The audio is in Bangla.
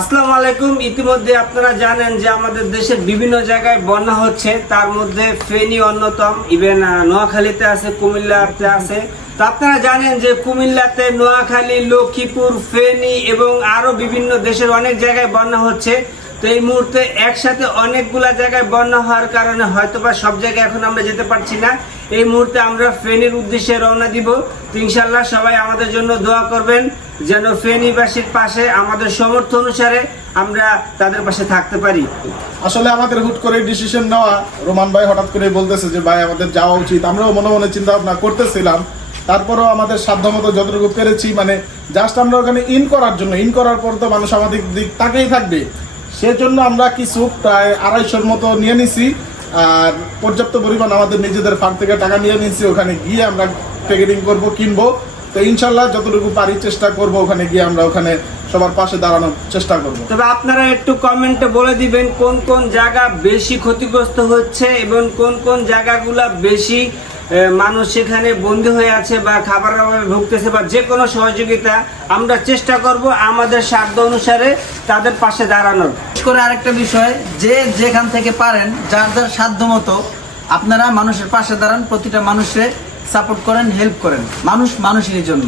আসসালামু আলাইকুম। ইতিমধ্যে আপনারা জানেন যে আমাদের দেশের বিভিন্ন জায়গায় বন্যা হচ্ছে, তার মধ্যে ফেনী অন্যতম, ইভেন নোয়াখালীতে আছে, কুমিল্লাতে আছে। তো আপনারা জানেন যে কুমিল্লাতে, নোয়াখালী, লক্ষ্মীপুর, ফেনী এবং আরো বিভিন্ন দেশের অনেক জায়গায় বন্যা হচ্ছে। তো এই মুহূর্তে একসাথে অনেকগুলা জায়গায় বন্যা হওয়ার কারণে হয়তোবা সব জায়গায় এখন আমরা যেতে পারছি না। এই মুহূর্তে আমরা ফেনীর উদ্দেশ্যে রওনা দিব। তো ইনশাল্লাহ সবাই আমাদের জন্য দোয়া করবেন যেন ফেনীবাসীর পাশে আমাদের সামর্থ্য অনুসারে আমরা তাদের পাশে থাকতে পারি। আসলে আমাদের হুট করে ডিসিশন নেওয়া, রোমান ভাই হঠাৎ করে বলতেছে যে ভাই আমাদের যাওয়া উচিত। আমরাও মনে মনে চিন্তা ভাবনা করতেছিলাম, তারপরেও আমাদের সাধ্যমতো যতটুকু পেরেছি, মানে জাস্ট আমরা ওখানে ইন করার পর তো মানুষ আমাদের দিক তাকেই থাকবে, সেজন্য আমরা কিছু প্রায় 250-র মতো নিয়ে নিছি। আর পর্যাপ্ত পরিমাণ আমাদের নিজেদের ফান্ড থেকে টাকা নিয়ে নিয়েছি। ওখানে গিয়ে আমরা প্যাকেটিং করবো, কিনবো। তো ইনশাল্লাহ যতটুকু পারি চেষ্টা করব, ওখানে গিয়ে আমরা ওখানে সবার পাশে দাঁড়ানোর চেষ্টা করব। তবে আপনারা একটু কমেন্টে বলে দিবেন কোন কোন জায়গা বেশি ক্ষতিগ্রস্ত হচ্ছে এবং কোন কোন জায়গাগুলা বেশি মানুষ সেখানে বন্দী হয়ে আছে বা খাবারের অভাবে ভুগতেছে, বা যে কোনো সহযোগিতা আমরা চেষ্টা করব আমাদের সাধ্য অনুসারে তাদের পাশে দাঁড়ানোর। বিশেষ করে আরেকটা বিষয়, যে যেখান থেকে পারেন যার যার সাধ্য মতো আপনারা মানুষের পাশে দাঁড়ান, প্রতিটা মানুষে সাপোর্ট করেন, হেল্প করেন। মানুষ মানুষেরই জন্য।